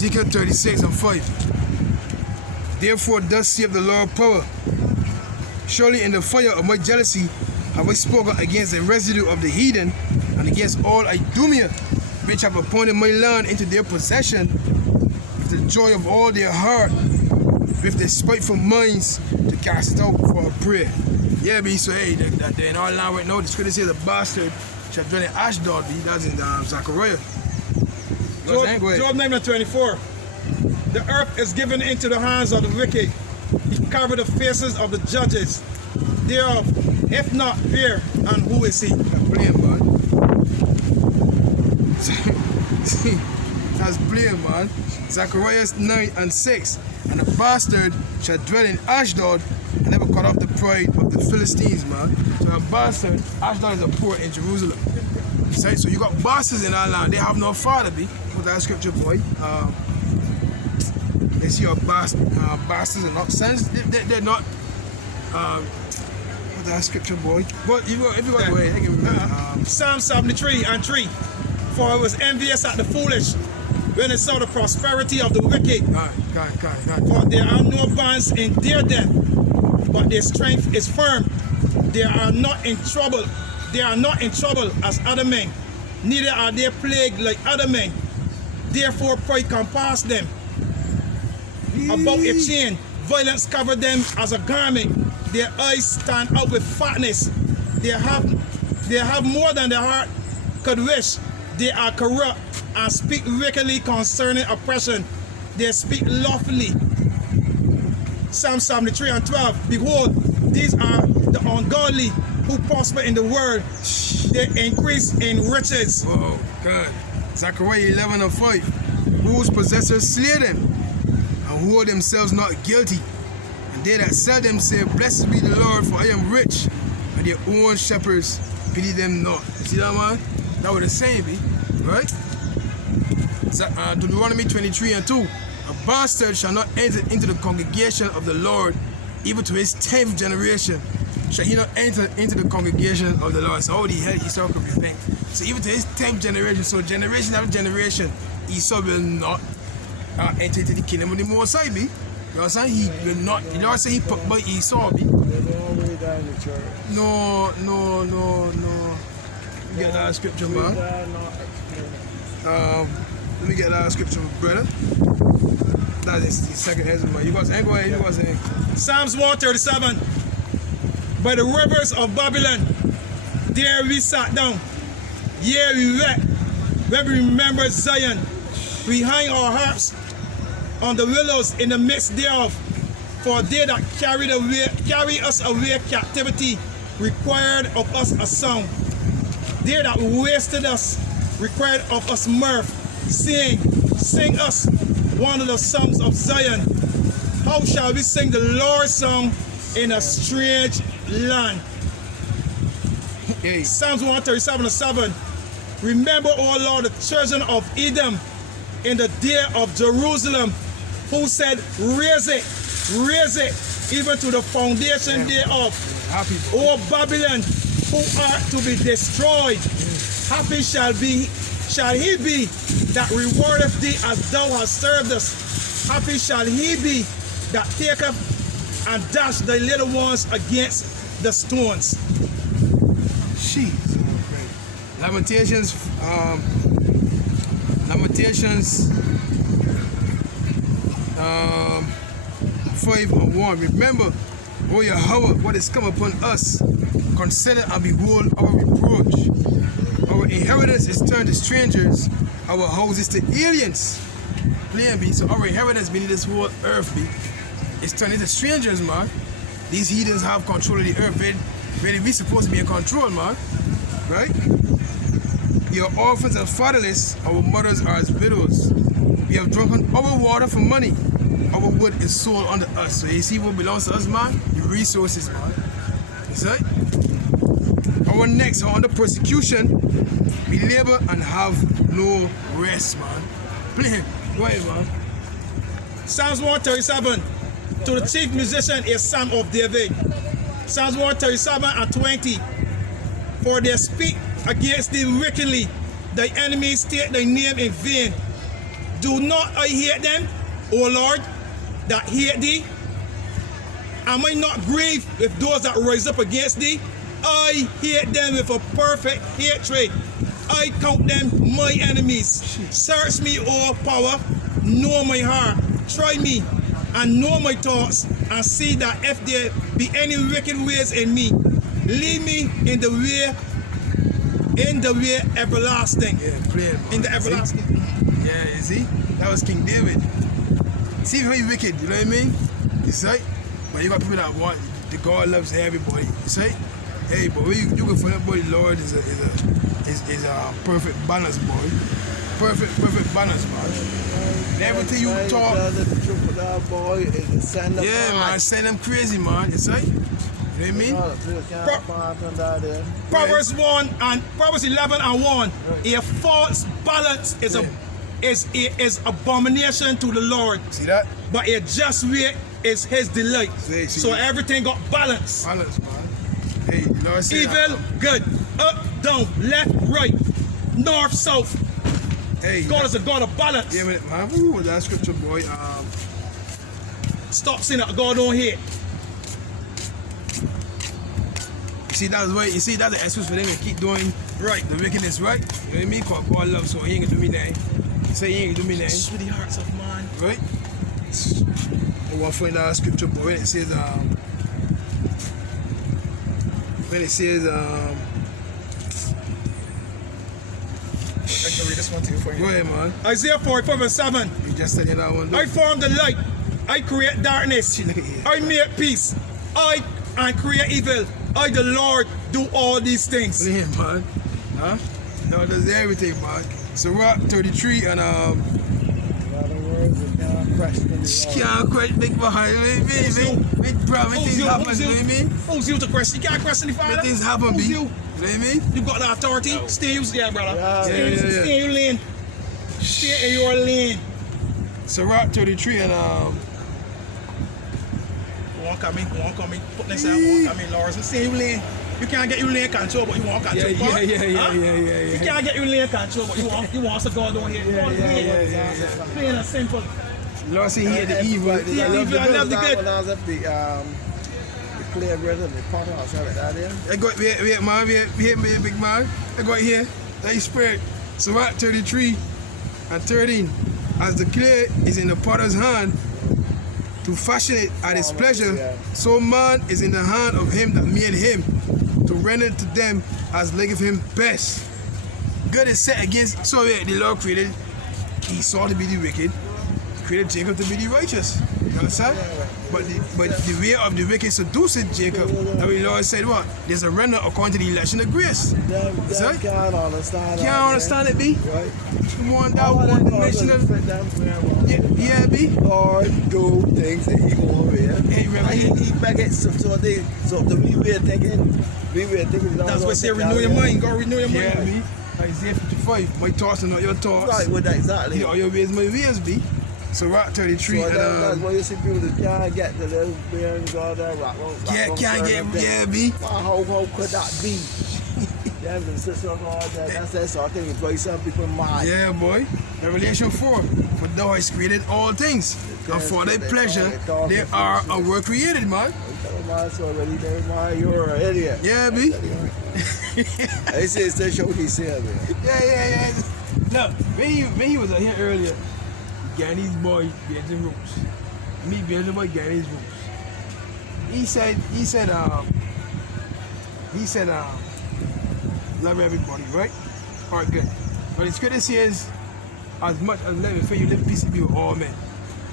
Ezekiel 36:5. Therefore thus saith the Lord power. Surely in the fire of my jealousy have I spoken against the residue of the heathen, and against all Idumea, which have appointed my land into their possession, with the joy of all their heart, with their spiteful minds, to cast it out for a prayer. Yeah, be so hey, they're in our land right now. The scripture says the bastard shall dwell in Ashdod. That's in Zechariah. Job 9:24. The earth is given into the hands of the wicked. He covered the faces of the judges thereof. If not fear, and who is he? Brilliant, man. That's brilliant, man. Zechariah 9:6. And the bastard shall dwell in Ashdod, and never cut off the pride of the Philistines, man. So a bastard, Ashdod is a port in Jerusalem. So you got bastards in our land. They have no father, be. Put that scripture, boy. They see your bastards are not sons. They're not. Put that scripture, boy. But if you got to wait, I can remember. Psalm 73:3. For I was envious at the foolish when I saw the prosperity of the wicked. For there are no bonds in their death, but their strength is firm. They are not in trouble. They are not in trouble as other men, neither are they plagued like other men. Therefore pride compass them about a chain. Violence cover them as a garment. Their eyes stand out with fatness. They have more than their heart could wish. They are corrupt and speak wickedly concerning oppression. They speak lawfully. Psalm 73:12. Behold, these are the ungodly who prosper in the world. They increase in riches. Oh, God. Zechariah 11:5. Whose possessors slay them, and who are themselves not guilty. And they that sell them say, Blessed be the Lord, for I am rich, and their own shepherds pity them not. You see that, man? That was the same, be? Right? Deuteronomy 23:2. A bastard shall not enter into the congregation of the Lord, even to his 10th generation shall he not enter into the congregation of the Lord. So how the hell Esau could be think? So even to his 10th generation, so generation after generation, Esau will not enter into the kingdom of the Most High, be? You know what I'm saying? He will not. You know what I'm saying? He put by Esau, be? No. Let me get that scripture, man. Let me get that scripture, brother. That is the second Ezra, man. You guys ain't go ahead. You guys ain't. Psalms 137. By the rivers of Babylon, there we sat down. Here we wept. When we remember Zion, we hang our harps on the willows in the midst thereof. For they that carry us away captivity required of us a song. They that wasted us required of us mirth, saying, Sing us one of the songs of Zion. How shall we sing the Lord's song in a strange land? Hey. Psalms 137:7. Remember, O Lord, the children of Edom in the day of Jerusalem, who said, Raise it, even to the foundation thereof. O Babylon, who art to be destroyed. Happy shall he be that rewardeth thee as thou hast served us. Happy shall he be that taketh and dash thy little ones against the stones. Jeez. Lamentations 5:1. Remember, O Yahawah, what is come upon us. Consider and behold our reproach. Our inheritance is turned to strangers, our houses to aliens. So our inheritance beneath this whole earth is turned into strangers, man. These heathens have control of the earth. Where we supposed to be in control, man. Right? We are orphans and fatherless. Our mothers are as widows. We have drunken our water for money. Our wood is sold unto us. So you see what belongs to us, man? The resources, man. You see? Our necks are under persecution. We labor and have no rest, man. Play. Go ahead, man. Psalms 137. To the chief musician, a psalm of David. Psalms 137:20. For they speak against thee wickedly. Thy enemies take thy name in vain. Do not I hate them, O Lord, that hate thee? Am I not grieved with those that rise up against thee? I hate them with a perfect hatred. I count them my enemies. Search me, O power, know my heart. Try me and know my thoughts, and see that if there be any wicked ways in me, lead me in the way everlasting. Yeah, play it, man. In the everlasting. Yeah, you see? That was King David. See, very wicked, you know what I mean? You see? But you got people that want, the God loves everybody. You see? Hey, but when you can find that boy, the Lord is a perfect balance, boy. Perfect balance, man. And everything you talk. Yeah, man, send them crazy, man. You see? You know what I mean? Proverbs 1 and Proverbs 11 and 1. A false balance is abomination to the Lord. See that? But a just weight is his delight. See, so everything got balance. Balance, man. Hey, Lord said evil, good, up, down, left, right, north, south. Hey, God is a God of balance. Yeah, man. Ooh, that scripture, boy. Stop saying that God don't hate. You see, that's why. You see, that's the excuse for them to keep doing right, the wickedness, right? You know what I mean? Cause God loves, so he ain't gonna do me that. So he ain't gonna do me that. Sweetie hearts of man. Right? I want to find that scripture, boy. When it says, I can read this one to you for you. Go ahead, man. Isaiah 44:7. You just said that one. I form the light. I create darkness. I make peace. I create evil. I, the Lord, do all these things. Yeah, man. Huh? No, does everything, man. So we're at 33 and can't question big behind, you know what I mean? Big bro, things happen, you know what I mean? Who's you to question? You can't question the Father. Things happen, Who's B. you? You know what I mean? You got the authority. Stay in your brother. Stay in your lane. Stay in your lane. So we're at 33 and Won't come in. Put this out, won't come in, Lawrence. Stay in your lane. You can't get your lane control, but you want control. Yeah. You can't get your lane control, but you want to go down here. Yeah. Plain and simple. Lord say he had the evil. I love the good. When I was at the clear brother, the potter, I saw that there. I got wait, man, wait, big man. I got here. That is spirit. So we're at 33 and 13. As the clay is in the potter's hand to fashion it at his pleasure, so man is in the hand of him that made him, to render to them as liketh him best. God is set against, so yeah, the Lord created Esau to be the wicked, created Jacob to be the righteous. You understand? But the way of the wicked seduced Jacob, that the Lord said what? There's a render according to the election of grace. Them can't understand. Can't understand it, B? Right. Come on, that one dimension of yeah, B? Lord do things that he won't wear. Hey, remember he back it so the we were thinking. That's what say renew your mind. Go renew your mind. Yeah, B? Isaiah 55. My thoughts are not your thoughts. Right, with that exactly. Yeah, your ways, my ways, B. So we're at 33 So and that's why you see people that can't get the little beer and go there, rock. can't get, B? How could that be? Yeah, the sister of all that. That's that sort of thing. It's why some people mind. Yeah, boy. Revelation 4. For thou hast created all things, and for thy pleasure they were created, man. You're an idiot. Yeah, B? I say it's that show he said, man. Yeah. Look, when he was out here earlier, Ghanai's boy building rooms. Me building boy Ghanai's rooms. He said, love everybody, right? Alright, good. But the scripture says, as much as living for you, live peaceably with all men.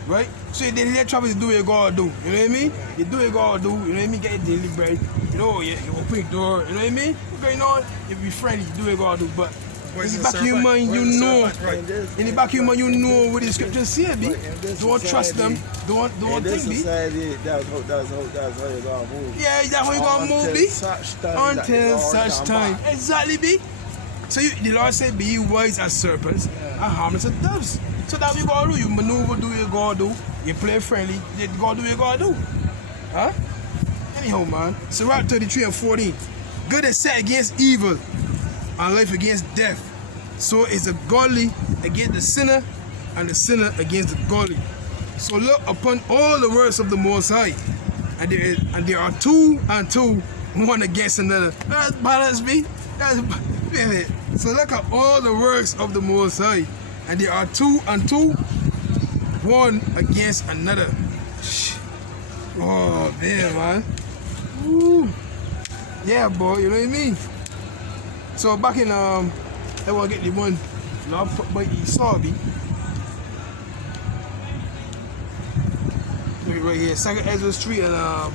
Right? So you didn't trouble to do what you gotta do. You know what I mean? You do what you gotta do, you know what I mean? Get your daily bread. You know, you open the door, you know what I mean? What's going on? You be friendly, you do what you gotta do. But in the back of your mind, you know. In the back of your mind, you know what the scriptures say, B. Don't trust them. Don't think, B. Society, that's how you gotta move. Yeah, that's how you gonna move, B. Until such time. Exactly, B. So the Lord said, be ye wise as serpents and harmless as doves. So that we gotta do. You maneuver, do what you gotta do. You play friendly, you gotta do what you gotta do. Huh? Anyhow, man. So we're at 33 and 14. Good is set against evil, and life against death. So is the godly against the sinner, and the sinner against the godly. So look upon all the works of the Most High, and there are 2 and 2, one against another. That's balance, me. That's it. So look at all the works of the Most High, and there are 2 and 2, one against another. Oh man. Woo. Yeah, boy, you know what I mean? So back in I want to get the one love put by Esau. Look at right here, 2nd Ezra 3 and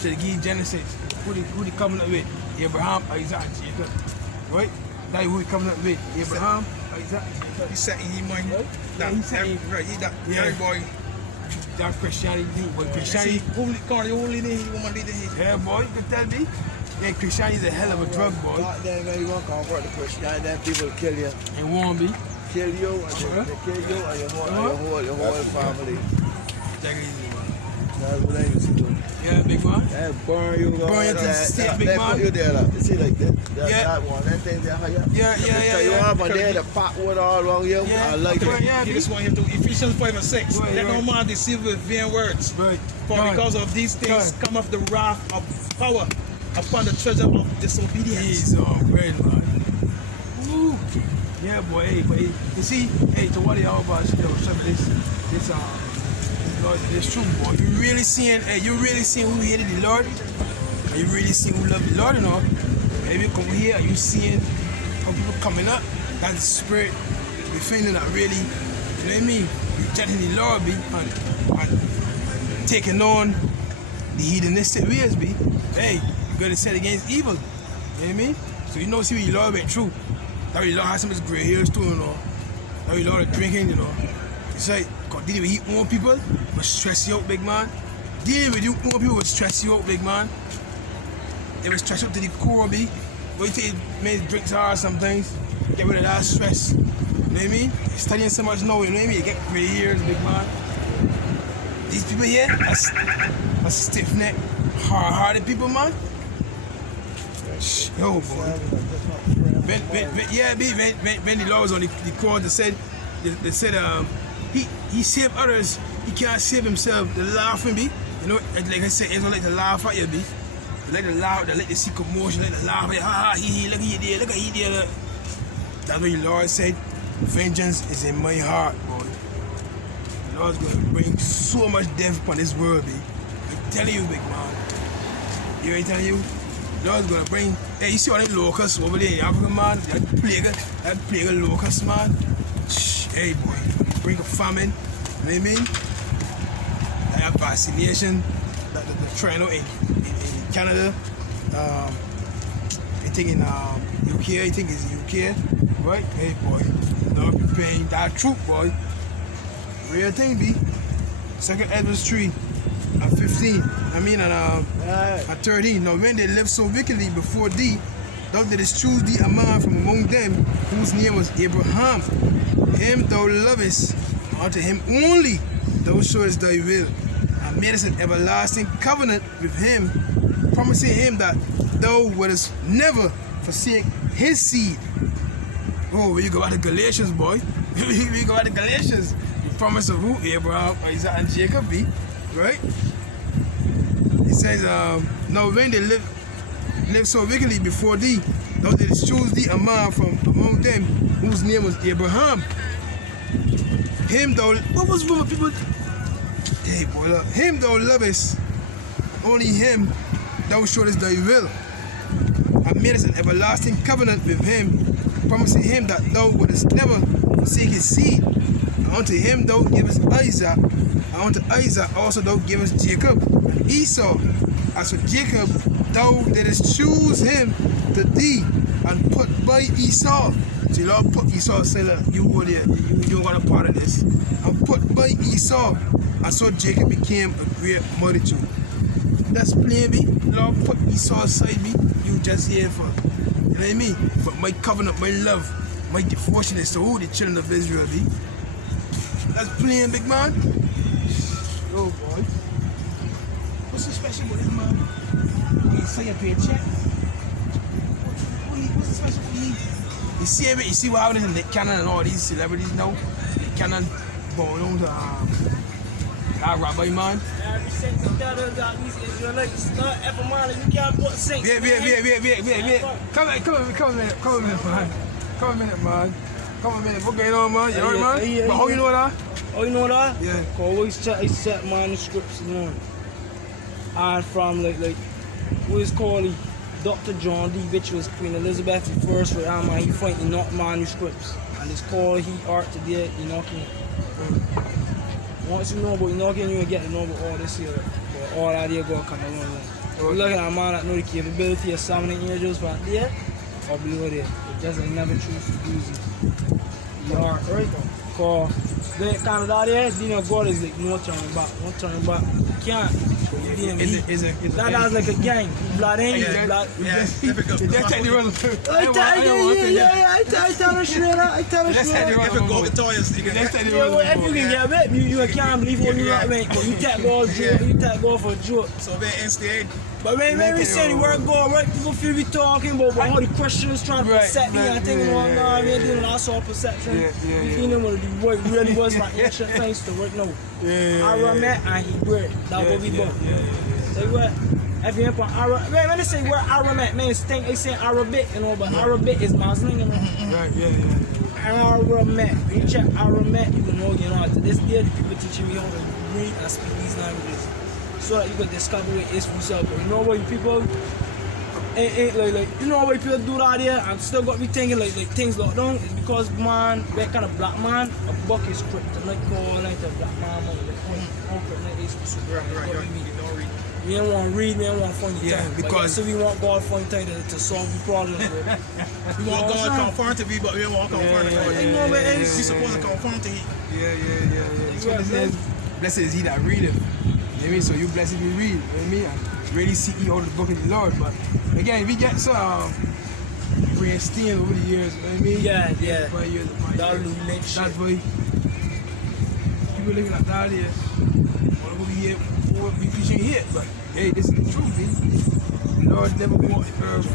should I give Genesis? Who they coming up with? Abraham, Isaac, and Jacob. Right? That's who he coming up with. Abraham, Isaac, Jacob. He said he mind. Yeah, he said he, right. He that yeah. boy. That Christianity, but Christianity. Holy day, he want to lead the Yeah, boy, you can tell me. Yeah, Christianity is a hell of a drug, boy. Back then, man, you want to convert to Christianity, then people kill you. It won't be. Kill you, and they kill you, and your whole family. That's what they used to do. Yeah, big man. They burn you. Burn you to the stake, big man. Put you there, like. You see, like that, Yeah. that one, that thing there, Yeah. You have a there, the pot wood all around you. Yeah. I like it. Yeah, He just want him to Ephesians 5 and 6. Right, Let no right. man deceive with vain words. Right. For because of these things come up the wrath of power upon the treasure of disobedience. He's great, man. Woo. Yeah, boy. Hey, but hey, you see, hey, to what they all about, this Lord, it's true, boy. You really seeing who hated the Lord? Are you really seeing who loved the Lord, you know? Maybe come here, are you seeing how people coming up? That's the spirit. We're feeling that really, you know what I mean? Rejecting the Lord, be, and taking on the hedonistic ways, be. Hey, you gotta set against evil. You know what I mean? So you know, see what the Lord went through. That the Lord has some of his gray hairs too, you know. That the Lord is drinking, you know. It's like, dealing with your own people will stress you out, big man. Dealing with your own people will stress you out, big man. They will stress you out to the core, be. But you take make drinks hard sometimes, get rid of that stress. You know what I mean? You're studying so much now, you know what I mean? You get gray hairs, big man. These people here are stiff-necked, hard-hearted people, man. Yo, boy. When the Lord was on the cross, they said, he saved others, he can't save himself. They laughing, be. You know, like I said, Israel like to laugh at you, be. They like to laugh, they like to see commotion, they like to laugh at you. Ha, he, look at you there, look at you there. That's what the Lord said, vengeance is in my heart, boy. The Lord's going to bring so much death upon this world, be. I'm telling you, big man. You ain't telling you? The Lord's going to bring, hey, you see all them locusts over there in Africa, man? That plague of locusts, man. Hey, boy. Bring a famine, you know what I mean? I have vaccination that they're trying out in Canada. I think in UK, I think it's UK, right? Hey boy, now be paying that troop, boy. Real thing, be. 2nd Ezra 3 and 15. I mean, at 13. Now when they lived so wickedly before thee, thou didst choose thee a man from among them whose name was Abraham. Him thou lovest, unto him only thou showest thy will, and madest an everlasting covenant with him, promising him that thou wouldst never forsake his seed. Oh, when you go back to Galatians, boy. When you go back to Galatians, the promise of who? Abraham, Isaac, and Jacob, be, right? It says, now when they lived so wickedly before thee, thou didst choose thee a man from among them whose name was Abraham. Him thou, what was wrong with people? Hey boy, look. Him thou lovest, only him thou showest thy will, and madest an everlasting covenant with him, promising him that thou wouldst never forsake his seed. And unto him thou givest Isaac, and unto Isaac also thou givest Jacob and Esau. As for Jacob, thou didst choose him to thee, and put by Esau. So the Lord put Esau, say that you go there, you got a part of this. And put by Esau, and so Jacob became a great multitude. That's plain, be. The Lord put Esau aside, be. You just here for, you know what I mean? But my covenant, my love, my devotion is to all the children of Israel, be. That's plain, big man. Oh boy. What's so special with this, man? You say you pay a check? What's so special with you? You see it, you see what happened in Nick Cannon and all these celebrities now. Nick Cannon bowing on to that rabbi man. Every since the daughter got these Israelites, not ever mind, you can't put saints. Wait. Come a minute, man. Come a minute. What's going on, man? You alright, man? Yeah, But how you know that? Oh, you know that? Yeah. Cause always check SeT manuscripts, you know. And from like what is called Dr. John D. which was Queen Elizabeth the first with man, he finding not manuscripts. And it's called he art today, Enochian. Once you know about Enochian, you will get to know about all this here. But all that here go come along. We're looking at a man that know the capability of summoning angels from there or below there. It just ain't never choose to use it. You are right? Cause the kind of that there, you know, God is like no turning back. You can't. That's like a gang. Blood ain't blood. Just take the run. I tell you If it go to toys, you can if you can get it, you can't believe what you got. You take God for a joke. So they instead. But when we say the word God, right, people feel we talking about how the Christians trying to perceive me and things going on, we're doing all sort of perception. You know what it really was like ancient things to work now. Aramet and Hebrew, that will be both. Say what? If you ain't Aramet, when they say word Aramet, man, they say Arabic, you know, but Arabic is Muslim, you know. Aramet, when you check Aramet, you can know, you know, this day the people teaching me how to read and speak these languages. So that you can discover what it is for yourself. But you know what people ain't like you know what people do that here and still got me thinking like things locked down is because man, that kind of black man, a book is kryptonite call like a black man kryptonite is right. We don't want to read, we don't want to find the time. Because so we want God to find time to solve the problem. We want God to conform to me, but we don't want to conform to God. You know what it is? We're supposed to conform to Him. Yeah. So it says, blessed is he that readeth. You know what I mean? So you blessed if you read, you know what I mean? And really seek ye out the book of the Lord. But again, we get some brain over the years, you know what I mean? Yeah. That's why people living like that here. What we preaching here, but hey, this is the truth, man. The Lord never walked the earth.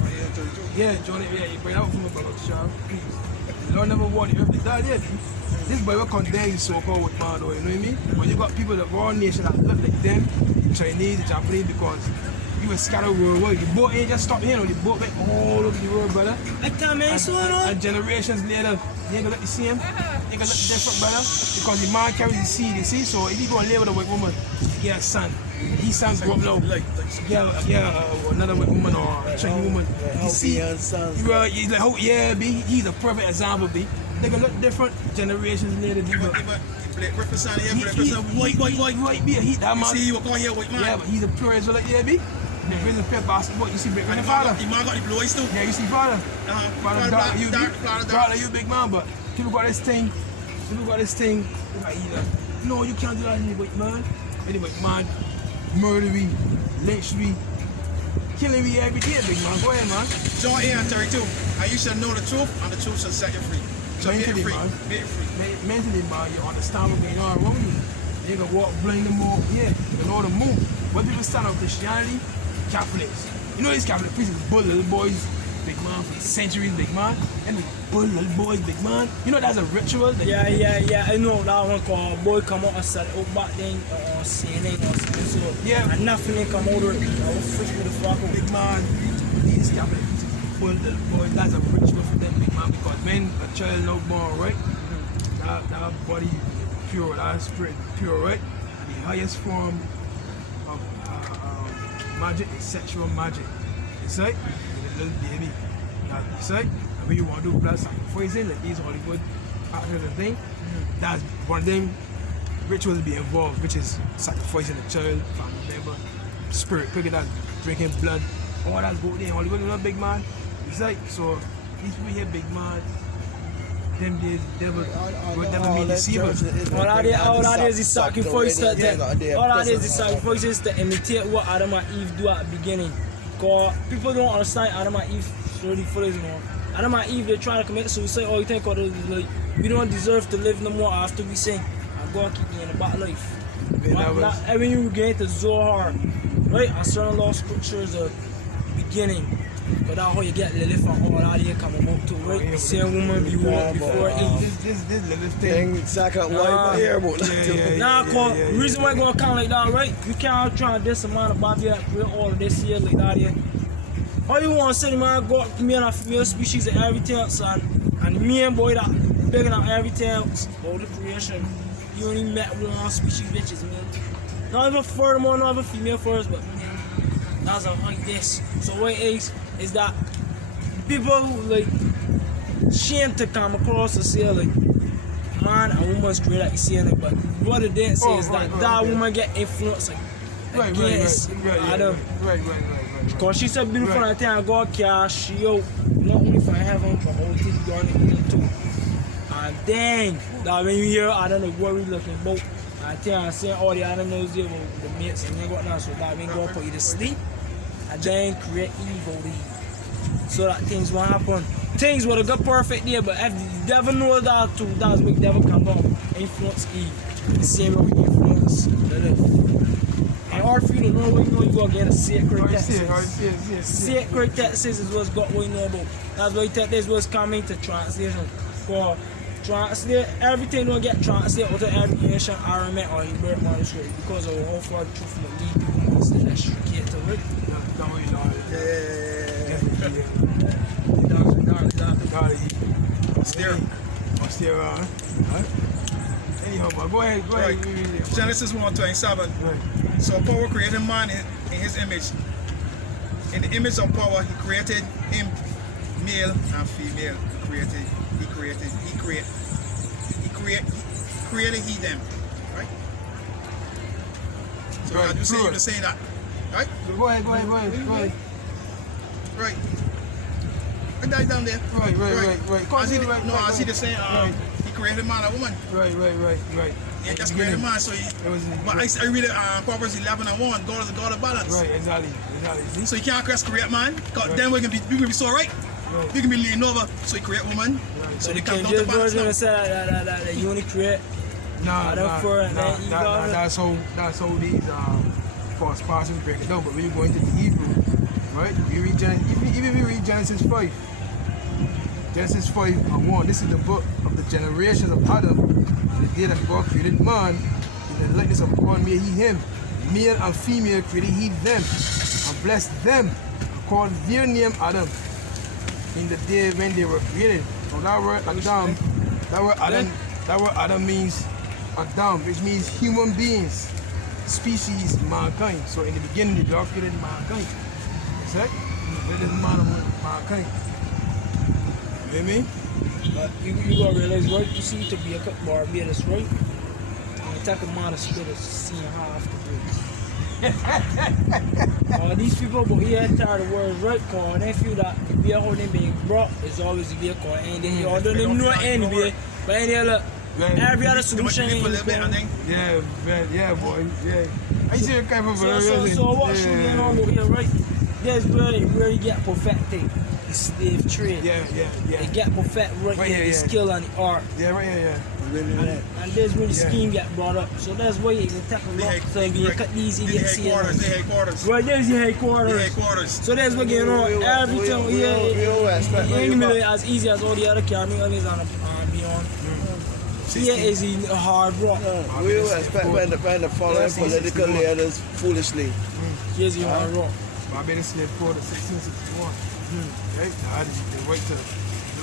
Yeah, Johnny, you bring out from the BAHASHAM, please. The Lord never walked the earth like that, yeah. This Bible condemns so-called with man, though, you know what I mean? But you got people of all nations that look like them, Chinese, the Japanese, because you were scattered worldwide. The boat ain't just stopped here, no, the boat went all over the world, brother. And generations later, you ain't gonna look the same, you ain't gonna look different, brother, because the man carries the seed, you see? So if you go and live with a white woman, you get a son. His son's grow up now, another white woman or a Chinese woman. You see, he's like, oh yeah, he's a perfect example, B. They gonna look different generations later. White, be a heat that man. See, you walk here, white man. Yeah, but he's a pure Israelite, yeah, B. The prison fair basketball, you see big man, father. The man got the blue eyes too. Yeah, you see father. Father, dark, you big man, but people got this thing, like, no, you can't do that anyway, man. Anyway, man, murdery, lynchery, killing me every day, big man. Go ahead, man. John 8:32. And you shall know the truth, and the truth shall set you free. So mentally, man. Mentally, man, you understand what's going on around you. You can walk blind them all, yeah, you know the move. When people stand on Christianity, Catholics. You know these Catholic priests bull little boys, big man, for centuries, big man. And they bull little boys, big man. You know that's a ritual. Yeah. I know that one called boy come out and said it back then on CNN or something. So yeah, and nothing come out of it. I was fresh with the fuck big man. These Catholic priests bull little boys. That's a ritual for them, big man. Because when a child now born, right? That body pure, that spirit pure, right? And the highest form of magic is sexual magic. You see? With a little baby. You see? And when you want to do blood sacrificing, like these Hollywood actors and things, that's one of them rituals be involved, which is sacrificing a child, family member, spirit, cooking that, drinking blood. All that's go there in Hollywood, you know, big man. You see? So these people here, big man. Them days, devil mean deceivers. All that is the sacrifice that imitate what Adam and Eve do at the beginning. Cause people don't understand Adam and Eve really fully, you know. Adam and Eve, they try to commit suicide. Oh, you think like we don't deserve to live no more after we sin. And God keep me in a bad life. When you get to Zohar, right? And certain law scriptures are beginning. But that's how you get Lilith and all that here come about too, right? The same woman be walked before Eve. This Lilith thing. Thing, sack up wife here, but Nah, cause reason why I gonna count like that, right? You can't try and diss a man about that create all of this here like that here. How you want to say the man got male and female species and everything else, and the man boy that bigger than everything else, all the creation. You only met with one species bitches, man. Not even furthermore, not even female first, but that's like this. So what it is that people like shame to come across and say like man and woman's created like saying it, but what it didn't say is that woman get influenced like against Adam. Right. Because she's so beautiful and thing God can she out not only for heaven but all things God in here too. And then that when you hear Adam like worried looking about I think I saying all the animals there with the mates and they got now, so that when God put you to sleep and then create evil so that things won't happen. Things would have got perfect there, but if the devil knows that too, that's what the devil come down, influence Eve. The same way we influence Lilith. In order for you to know what you know, you gotta get a sacred text. Sacred text is what's got what you know about. That's why you take this was coming to translation. For translate everything don't get translated out of every ancient Aramaic or Hebrew manuscript because of how far the truth from the lead is that straight to it. Anyhow, but go ahead. Genesis 1:27. Right. So power created man in his image. In the image of power, he created him, male and female. He created he them. Right? So I do say you to say that. Right? Go ahead. Right. I died down there. Right. I see the saying, he created man and woman. Right. He just created man, so but I read it Proverbs 11:1, God is a God of balance. Right, exactly. So you can't create man, because then we can be so right. We can be leaning over, so you create woman. Right. So you can't just version say that you only create that's how these false prophets break it down. But when you go into the Hebrew, right? You read even we read Genesis 5. Genesis 5:1. This is the book of the generations of Adam. The day that God created man, in the likeness of God made he him. Male and female created he them, and blessed them, and called their name Adam. In the day when they were created. So that word Adam, that word Adam means Adam, which means human beings, species, mankind. So in the beginning, God created mankind. That's right? Created mankind. You know what I mean? But you gotta realize, right? You see, to be a cup bar, be this right. And you take a man of spirit, seeing how after this. These people, but here tired of words, right? Cause they feel that the vehicle they being brought is always the vehicle, and they don't even know anyway. But anyway, look, every other solution ain't Yeah, boy. Yeah. I see your kind of so what should we on over here, right? There's where you get perfected. The slave trade. Yeah. They get perfect right here, the skill and the art. Yeah, right here, And there's where the scheme get brought up. So that's why you can take a lot of time. You cut these idiots here. The headquarters. Right, there's the headquarters. So that's what going on. Every time it ain't really as easy as all the other cameras and beyond. Here is a hard rock. We will expect when the following political leaders foolishly. Here's the hard rock. I made a slave quarter 1661. Right? Now they wait to do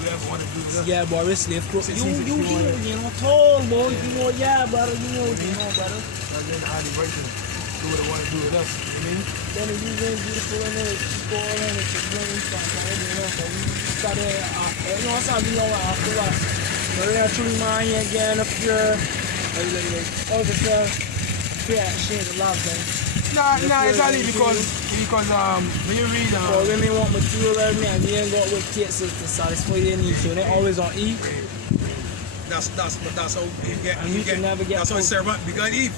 whatever want to do with us. Yeah, boy, we're slave quarter. You know, tall, boy. You know, yeah, brother. You know, brother. And then how they wait to do what they want to do with us. You know what I mean? Then if you really beautiful in there, keep all in it, keep running fast. So we started, you know, what's we know after that. But we're actually man here again up here. Oh, the shit, the love thing. Nah, it's only because when you read women want material and they ain't got what takes to satisfy their needs, so they always on eat. That's how you get. And you can never get. That's how servant began Eve.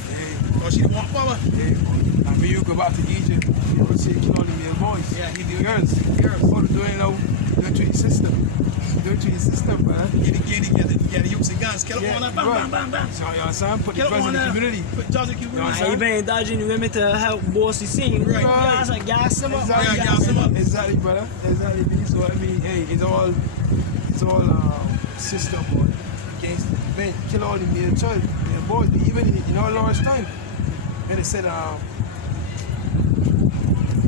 Because she didn't want power. And when you go back to Egypt, you will see killing male boys. Yeah, he did. Girls. What are doing now? They're treating system. Don't treat the system, man. Get the use the guns, kill them on that, bam, bam, bam, bam. So, you know what I'm saying? Put the Kill trust them in on the that. community. Put trust in the community. I even dodging women to help boss the scene. Right. Guys, like gas them up. Exactly. Yeah, gas them up. Exactly, brother. Exactly. So I mean, hey, it's all system, boy. Against men, kill all the male child, male boys. But even in our last time, when they said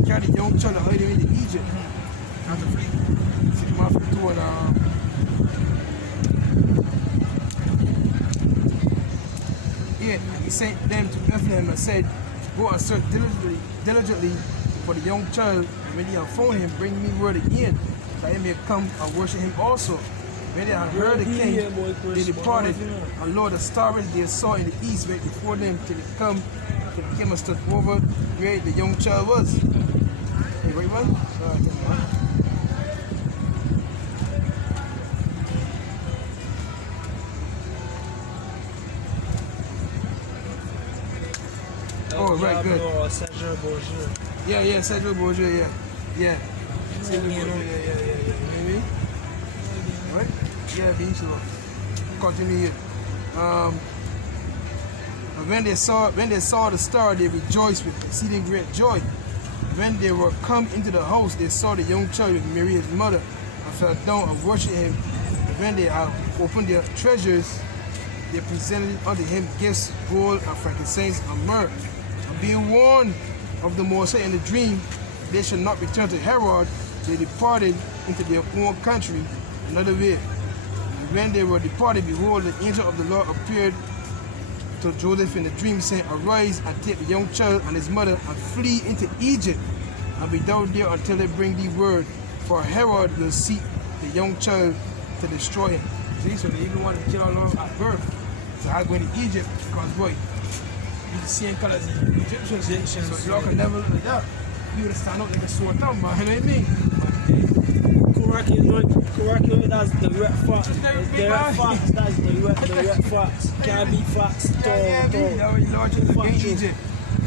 carry the young child and hide him into Egypt. After free. See him after two and yeah, he sent them to Bethlehem and said, go and search diligently for the young child, and when they have found him, bring me word again, that he may come and worship him also. When they had heard the king, they departed, and Lord, the stars they saw in the east went before them till they came and stood over where the young child was. Hey, wait, man. Oh, right, good. Yeah, Cedric Bourgeois, yeah. Cedric Bourgeois, yeah. Maybe? Right? Yeah, be sure. Continue here. When they saw the star, they rejoiced with exceeding great joy. When they were come into the house, they saw the young child with Mary his mother, and fell down and worshipped him. And when they had opened their treasures, they presented unto him gifts, gold and frankincense and myrrh. And being warned of the Moses in the dream, they should not return to Herod, they departed into their own country another way. And when they were departed, behold, the angel of the Lord appeared to Joseph in the dream, saying, arise and take the young child and his mother and flee into Egypt, and be thou there until they bring thee word, for Herod will seek the young child to destroy him. See, so they even want to kill our Lord at birth. So I go into Egypt because, boy, he's the same color as the Egyptians. So the Lord can never look like that. You would stand up like a sore thumb, man. You know what I mean? Correct, that's the red fox. The red fox, that's the red fox. Can't beat fox. Yeah, you know, Lord, you look in Egypt.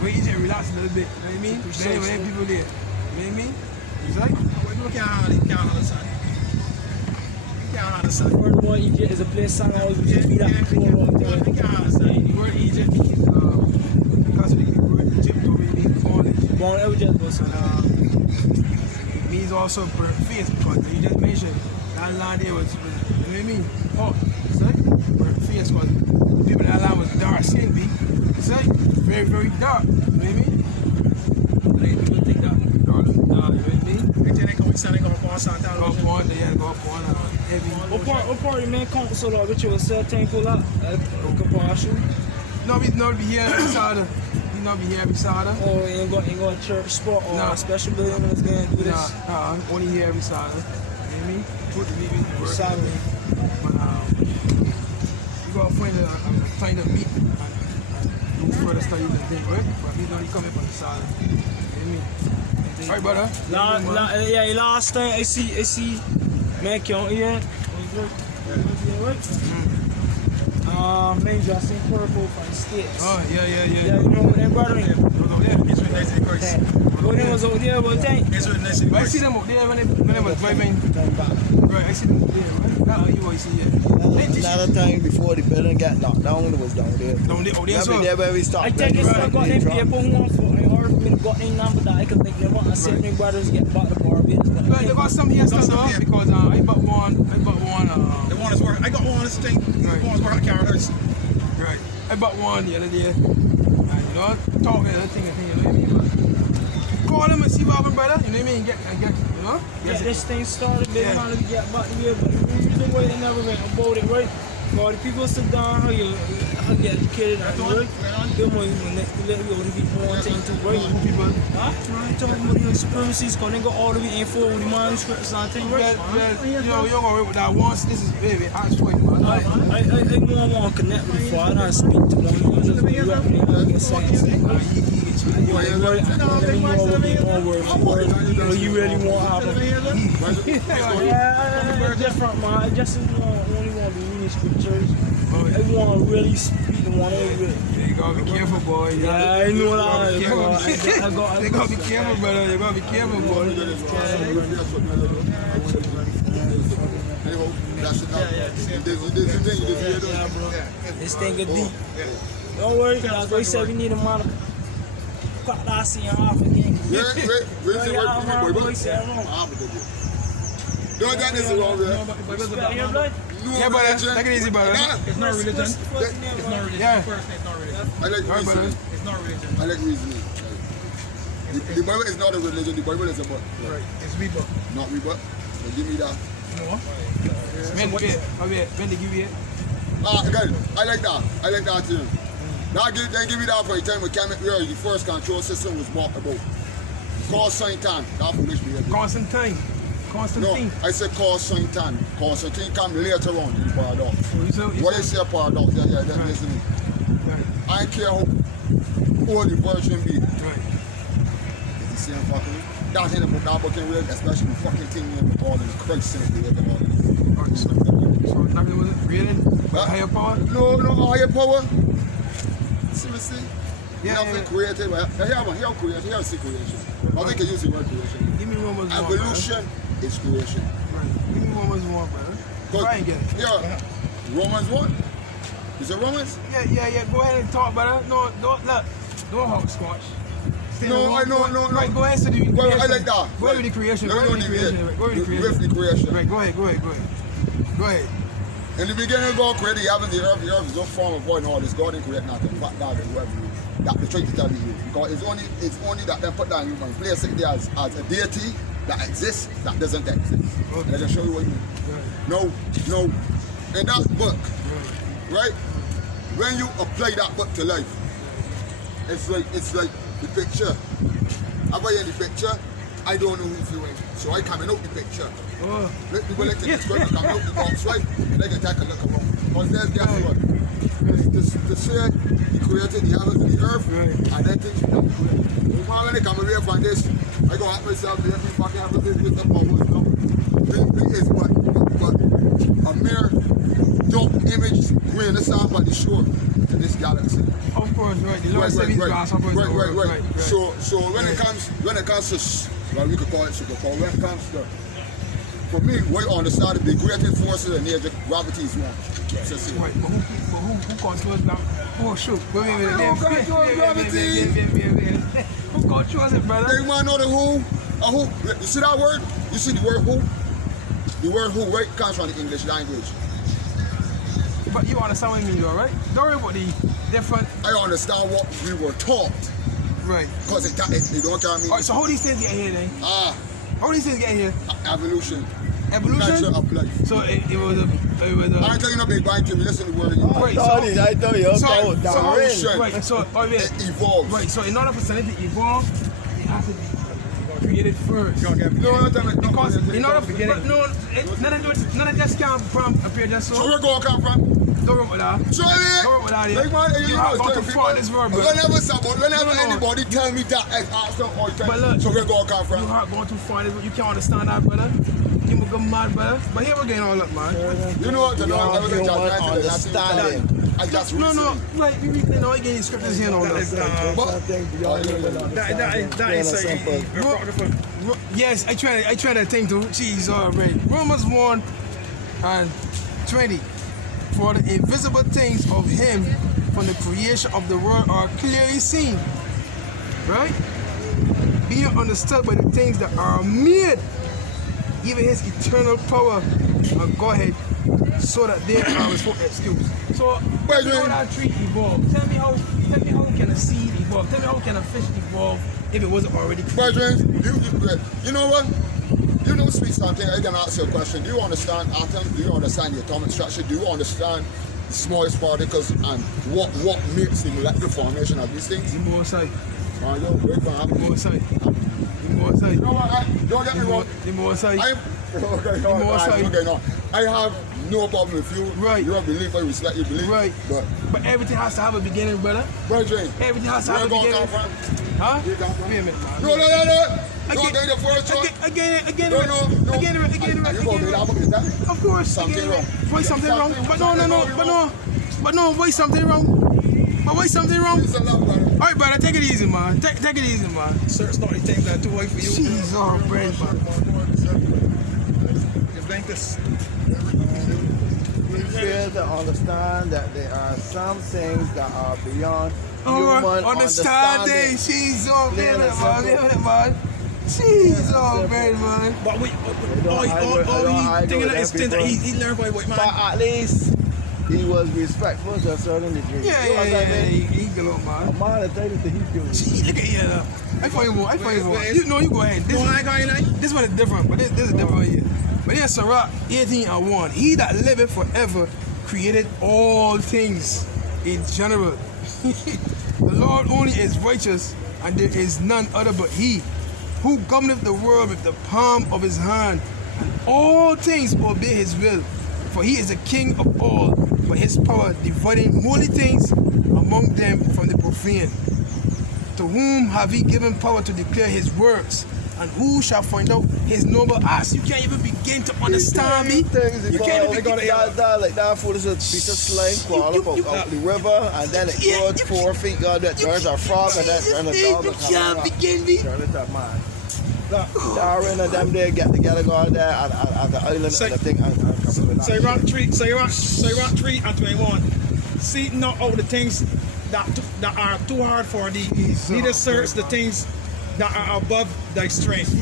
Go Egypt, relax a little bit. You know what I mean? There ain't people there. You know what I mean? Exactly. You can't handle the sun. You can't handle the sun. First of all, Egypt is a place song always used to be that cool out there. You can't handle the sun. The word Egypt means, because of the word Egypt, it means bondage. Born every just was It means also burnt face, because you just mentioned that land there was, you know what I mean? Oh, see? Burnt face, because the people in that land was dark skin, be. See? Very, very dark. You know what I mean? Like, people think that dark, you know what I mean? They come inside, they go up on Santa. Go up on, they had to go up on heavy. What part of the main council of which was certain pull up? Compassion? No, we not be here every Saturday. We not be here every Saturday. Or ain't got a church spot or a special building that's going to do this? Nah, only here every Saturday. You know what I mean? Put the meeting to work. Saturday. But we got to find a meet and do further studies and things, right? But we don't come up on the Saturday. You know what I mean? Alright, brother. Last time I see man count here. Man dressed in purple from the States. Oh, yeah. Yeah, you know what that brother is? It's with nice and grace. When they was out there, what time? It's with nice and But I grace. see them up there when they was driving. Right, I see them up there, right? That's how you always see it. Another time before the building got knocked down, it was down there. Down there, oh, there, Remember so. there where we stopped? I think it's I got them people who want for me, or if I got any number that I can think them up and see if my brothers get back to Barbados. Right, they got some here still though, because I bought one, The one is working. I got one this thing. Right. The one is working at Carol Hurst. right. I bought one the other day. And, you know, talking and thing, you know what I mean? But call them and see what happened, brother. You know what I mean? Get, you know? Get this thing started, baby, Yeah. man, let me get back to here, but the reason why they never went about it, right? Because the people sit down, how get educated, and right? They want you next to let you people want thing to right? People. Huh? Talking about the supremacies, because they go all the way in for the manuscripts and things, right? Well, you know, you're gonna with that once. This is baby. Ask for it, man. I more want to connect with the father and speak to them. Just be right there, I guess. He get What you really want to happen? Yeah, different, man. I just only want to be reading scriptures. I want to really speak the one over it. You gotta be careful, boy. Yeah, I know that. You gotta be careful, brother. You gotta be careful, boy. This thing is deep. Don't worry, guys. We said we need a man to QADASH in half again. Don't get this wrong, man. Yeah, brother. Take it easy, brother. It's not religion. It's not religion. Yeah. First, it's not religion. I like reasoning. It's not religion. I like reasoning. The Bible is not a religion, the Bible is a book. Right. It's rebirth. Not rebut. So give me that. No. When they give you it? Again, I like that. I like that too. They give me that for the time we came here. The first control system was bought about. Call Saint-Anne. That foolish behavior. Constantine. No, I said call Saint-Anne. Constantine come later on in the paradox. What they say a paradox? Yeah, listen to me. I don't care how old the version be. Right. It's the same fucking. That ain't about that fucking real, especially the fucking thing in the all in Christ in the and all this. So nothing was created by higher power? No, higher power. See? Yeah, Nothing created. Here creation, here's the creation. I think I use the word creation. Give me Romans 1. Evolution is creation. Right. Give me Romans 1, brother. Try and get it. Yeah. Romans 1? Is it Romans? Yeah. Go ahead and talk, brother. No, don't hopscotch. No. Right, go ahead and do the Well, creation. I like that. Go ahead with the creation. Go ahead with the creation. With the creation. Right, go ahead. Go ahead. In the beginning, God created the heavens, the earth is no form of void and all this. God didn't create nothing. Fact God is whoever you. That the trying to tell you. Because it's only that they put down human place it there as a deity that exists, that doesn't exist. Okay. And I can show you what you mean. Right. No. In that book, right? When you apply that book to life, it's like the picture. Have I in the picture? I don't know who's doing, so I come out the picture. Let people like to describe come out the box, right? And they can take a look around. Because there's guess what? To say he created the heavens and the earth, and then things you don't create. When they come away from this, I go at myself, every fucking everything with the power stuff. It is but a mere dark image grain the sand by the shore to this galaxy. Of course, right. The Lord said he's grasshoppers. Right. So when it comes to, well, we could call it superpower. When it comes to, for me, we understand the greatest forces in nature, gravity is one. Right, but who controls that? Oh, shoot. Wait. Who controls it, brother? They want to know the who? You see that word? You see the word who? The word who, right, comes from the English language. But you understand what I mean, though, right? Don't worry about the different... I understand what we were taught. Right. Because it don't tell me. Alright, so how these things get here then? How these things get here? Evolution. Evolution? Of life. So it was a... I ain't telling you no big bang to me, listen to the word. Right, I told you, right, so it evolves. Right, so in order for something to evolve, it has to be created first. No, because in order for... None of this can appear just so. So where go come from? Don't worry about that. Show me. Don't worry about that. You have got to find this word, bro. Whenever anybody tell me that, I ask them all the time. But look, so where go come from? You have got to find this word. You can't understand that, brother. You will go mad, brother. But here we're getting all up, man. You know what? I just No. Like, we read, again, scriptures here and all that. That is yes, I try to think to. Jeez, alright. Romans 1:20. For the invisible things of him from the creation of the world are clearly seen, right? Being understood by the things that are made, even his eternal power and Godhead, so that they are without excuse. So, how that tree evolved? Tell me how can a seed evolve? Tell me how can a fish evolve if it wasn't already created? You know what? You know, speak something. I can ask you a question. Do you understand atoms? Do you understand the atomic structure? Do you understand the smallest particles and what makes the molecular formation of these things? The more side. The more side. You know what? Don't get me wrong. The more side. I have no problem with you. Right. You're a believer. You respect your belief. Right. But everything has to have a beginning, brother. Brethren. Everything has to have a beginning. Where God come from? Huh? You got one? Wait a minute, man. No. Don't get the first one. Again. No. You go to that. Of course. Something wrong. Why something wrong? But no. Why something wrong? But why something wrong? It's a lot, man. All right, brother. Take it easy, man. Take it easy, man. Sir, it's not the things that are too high for you. Jeez, oh, brain, man. You think this? We fail to understand that there are some things that are beyond Alright, human understanding. Jeez, oh, Plain and simple. man. Jeez, oh, man. But we, don't hide all with thinking them that it's things that he learned by white man. But at least he was respectful to a certain degree. Yeah, he good old man. A man that tell you that he's doing. Gee, look at you now. I find you more. You go ahead. This one is different, but this is different here. But here's Sirach 18:1. He that liveth forever created all things in general. The Lord only is righteous, and there is none other but he, who governeth the world with the palm of his hand, and all things obey his will. For he is the king of all, but his power dividing holy things among them from the profane. To whom have he given power to declare his works? And who shall find out his noble acts? You can't even begin to understand me. You can't even begin to... Like that fool is a piece of slime crawl up the river, and then it goes 4 feet, God, that turns a frog, and then turns a dog. You can't begin me. Turn it up, man. Darren and them there get together, go out there at the island, and the thing, and come with that. Say rock 3 and 21. See not all the things that are too hard for thee. Neither search the things that are above thy strength.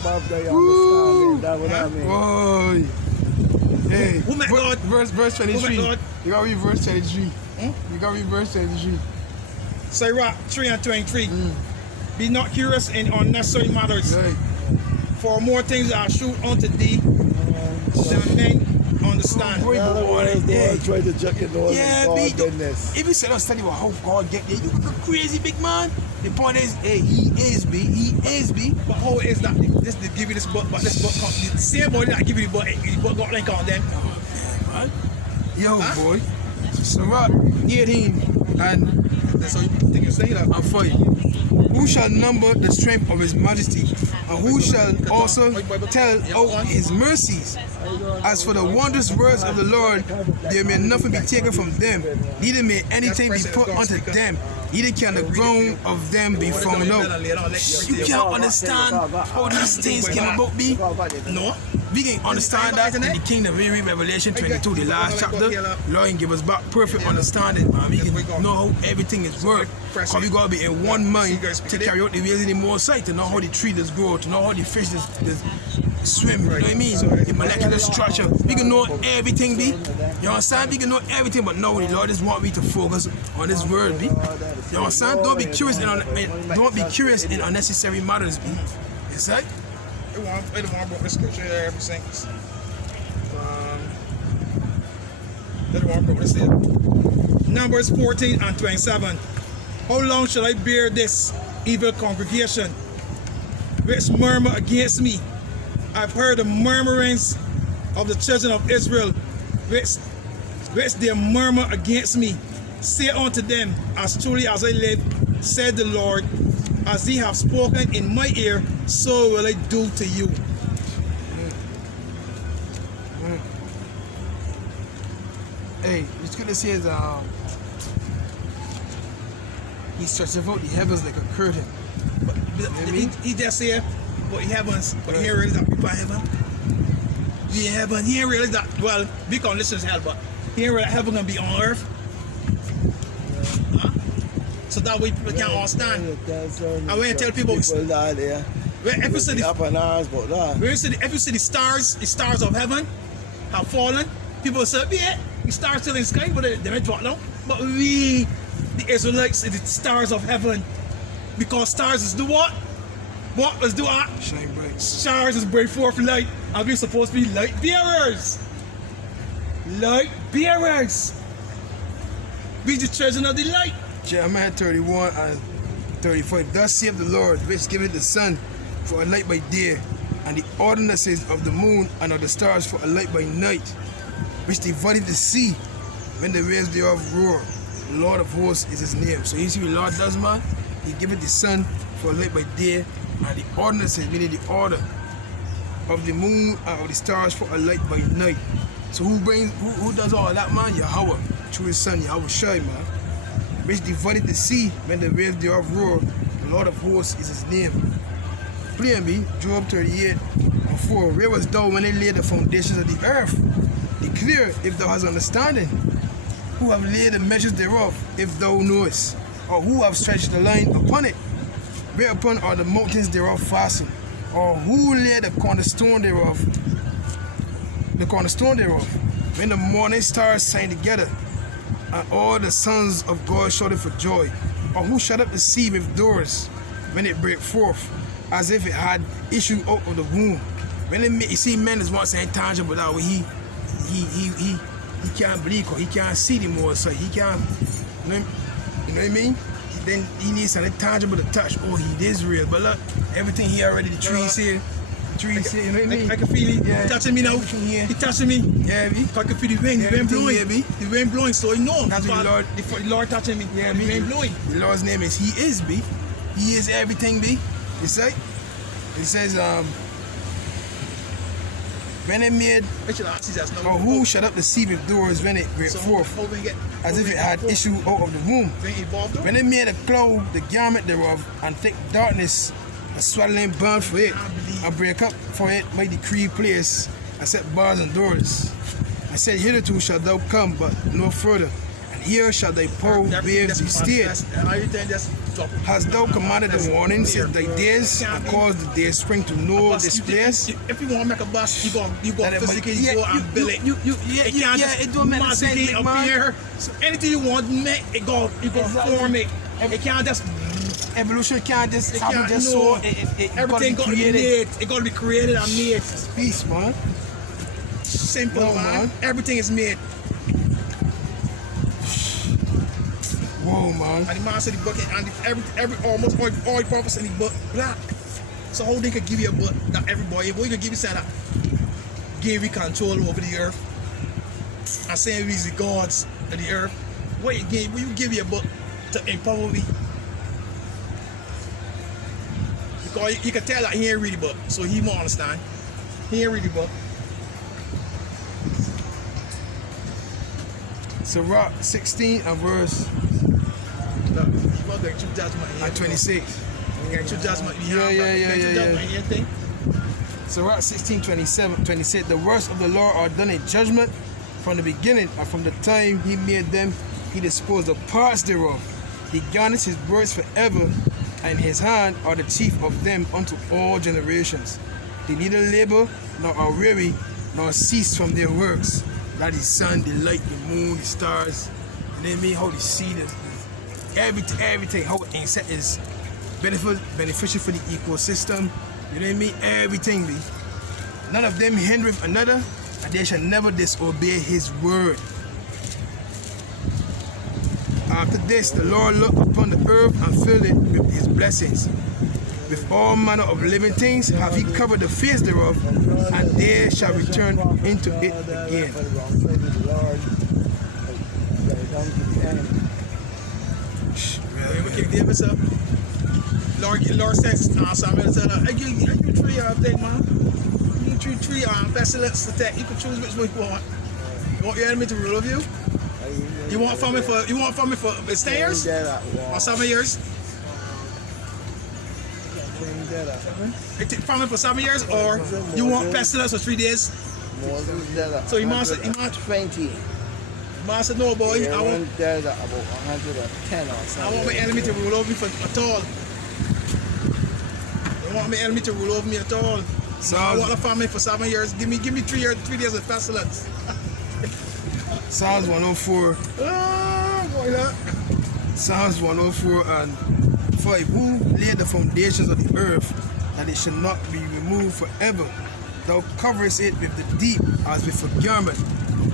Above thy understanding, that's what I mean. Boy. Hey, Who met God? verse 23. Who met God? You gotta read verse 23. You gotta read verse 23. Say rock 3 and 23. Be not curious in unnecessary matters. Right. For more things are shoot unto thee than men understand. Boy, Try to check it out. Yeah, if you said study about how God get there, you look crazy, big man. The point is, hey, he is B. But how is that? This they give you this book, but this book comes. The same boy that give you the book got like on them. Oh, man. Yo, boy. Sirach 18 and That's how you think you say that. and 5. Who shall number the strength of his majesty, and who shall also tell out his mercies? As for the wondrous words of the Lord, there may nothing be taken from them, neither may anything be put unto them, neither can the ground of them be found out. You can't understand how these things came about, B. No. We can understand that in the kingdom. We read Revelation 22, the last chapter. Lord can give us back perfect understanding, man. We can know how everything is worked. Because we gotta be in one mind to carry out the ways of the Most High, to know how the tree does grow, to know how the fish does swim. You know what I mean? The molecular structure. We can know everything, B. You understand? We can know everything, but no, the Lord just want me to focus on His word, B. You understand? Don't be curious in unnecessary matters, B. Yes, right? I don't want to the scripture there ever since. I don't want to this here. Numbers 14 and 27. How long shall I bear this evil congregation which murmur against me? I've heard the murmurings of the children of Israel which they murmur against me. Say unto them, as truly as I live, said the Lord, as ye have spoken in my ear, so will I do to you. Hey, it's good to see is he stretches out the heavens like a curtain. But he just said, but heavens, but he ain't realize that people in heaven. He in heaven, he ain't realize that, well, we can listen to hell, but he ain't realize heaven gonna be on earth. So that way people can't understand. I want to tell people, if you see the stars of heaven have fallen, people say, yeah, the stars still in the sky, but they might drop down. But we, the Israelites, are the stars of heaven. Because stars is do what? What is do what? Shine bright. Stars is bring forth light, and we're supposed to be light bearers. Light bearers. Be the children of the light. Jeremiah 31 and 35. Thus saith the Lord, which giveth the sun for a light by day, and the ordinances of the moon and of the stars for a light by night, which divided the sea when the waves thereof roar. Lord of hosts is his name. So you see what Lord does, man? He giveth the sun for a light by day, and the ordinances, meaning the order of the moon and of the stars for a light by night. So who does all that, man? Yahawah, through his son, YAHAWASHI, man. Which divided the sea when the waves thereof roar. The Lord of hosts is his name. Plain me, Job 38:4. Where was thou when they laid the foundations of the earth? Declare if thou hast understanding. Who have laid the measures thereof, if thou knowest? Or who have stretched the line upon it? Whereupon are the mountains thereof fastened? Or who laid the cornerstone thereof? The cornerstone thereof. When the morning stars sang together, and all the sons of God shouted for joy. Or who shut up the sea with doors, when it break forth, as if it had issued out of the womb. When you see men is once intangible that way, he can't believe, because he can't see the more, so he can't, you know what I mean? Then he needs something tangible to touch. Oh, he is real. But look, everything here already, the trees here, you know what I mean? I can feel it. Yeah. He touching me now. Here. He touching me. Yeah, B. I can feel the wind blowing. Here, B. The wind blowing, so you know. That's what the Lord touching me. Yeah, the B. wind blowing. The Lord's name is He is, B. He is everything, B. You say? It says, when it made, or who shut up the sea with doors when it break forth, as if it had issue out of the womb. When it made a cloud, the garment thereof, and thick darkness, a swaddling bond for it, and break up for it my decree place, and set bars and doors. I said, hitherto shalt thou come, but no further. And here shall thy power waves be stayed. Hast thou commanded the morning since thy days, and caused the day spring to know this place? If you want to make a bus, you go physically go and build it. It don't make sense, man. So anything you want to make, you go form it. It can't just evolution can't just happen just so. Everything got to be made. It got to be created and made. Peace, man. Simple, man. Everything is made. Whoa, man. And the man said the bucket, and almost all purpose in the book black. So how they could give you a book that everybody, what you could give you say that give you control over the earth and saying he's the gods of the earth. What you give you a book to empower me? Because you can tell that he ain't read the book, so he won't understand. He ain't read the book. SeT 16 and verse 26. Yeah. SeT 16, 27. The works of the Lord are done in judgment from the beginning, and from the time he made them, he disposed the parts thereof. He garnished his words forever, and his hand are the chief of them unto all generations. They neither labor nor are weary, nor cease from their works. That is sun, the light, the moon, the stars, and then me how the sea, everything, how AgAinST is beneficial for the ecosystem. You know what I mean? Everything, be. None of them hindereth another, and they shall never disobey his word. After this, the Lord looked upon the earth and filled it with his blessings. With all manner of living things have he covered the face thereof, and they shall return into it again. Lord says, Samuel said, I give you three thing, man. You give you three pestilence to take. You can choose which one you want. You want your enemy to rule over you? You want for me for stayers? Or 7 years? Farming for 7 years, or you want pestilence for 3 days? So you must 20. Master, no boy. I want about 110 or something. I want my enemy to rule over me at all. I want my enemy to rule over me at all. So I want to farm for 7 years. Give me 3 days of pestilence. Psalms 104. Why not? Psalms 104 and 5. Who laid the foundations of the earth, that it shall not be removed forever? Thou coverest it with the deep as with a garment.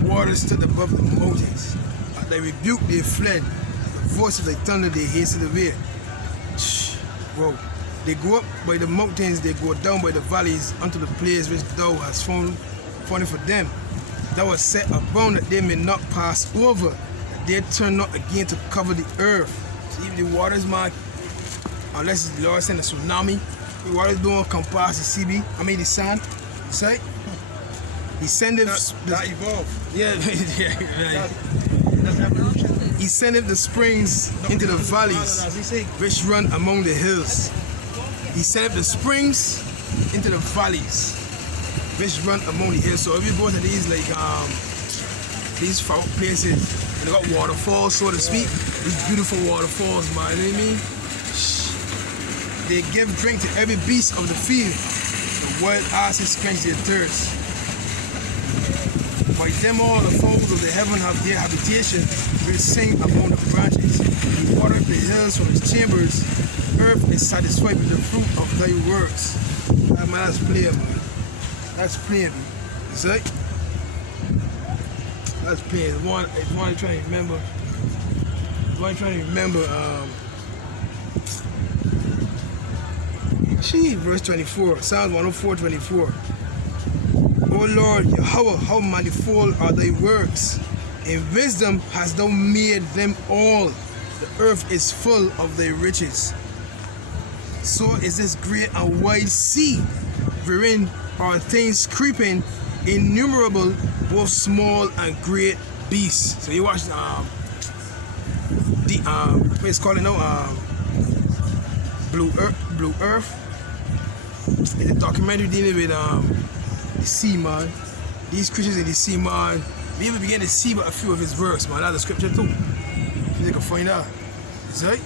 The waters stood above the mountains. At thy rebuke they fled. The voice of thy thunder they hastened away. Bro, they go up by the mountains, they go down by the valleys unto the place which thou hast found it for them. Thou hast set a bound that they may not pass over. they turn not again to cover the earth. So even the waters, man, unless the Lord send a tsunami, the waters don't come past the CB, the sand, see? He send them, that evolved. yeah, yeah, That's evolution. he sendeth the springs into the valleys, which run among the hills. He sendeth the springs into the valleys, which run among the hills. So if you go to these these far places, and they got waterfalls, so to speak, these beautiful waterfalls, man, you know what I mean? They give drink to every beast of the field. The wild asses quench their thirst. By them all the fowls of the heaven have their habitation, will sing among the branches. He watereth the hills from his chambers. Earth is satisfied with the fruit of thy works. Man, that's plain, man. That's plain, man. You see? That's plain. It's one trying to remember. Verse 24. Psalms 104:24. O Lord, Yahawah, how manifold are thy works. In wisdom hast thou made them all. The earth is full of thy riches. So is this great and wide sea, wherein are things creeping, innumerable, both small and great beasts. So you watch what it's called now, Blue Earth. It's a documentary dealing with the sea, man. These creatures in the sea, man. We even begin to see a few of his works, man. That's a scripture too. You can find out. Is that right?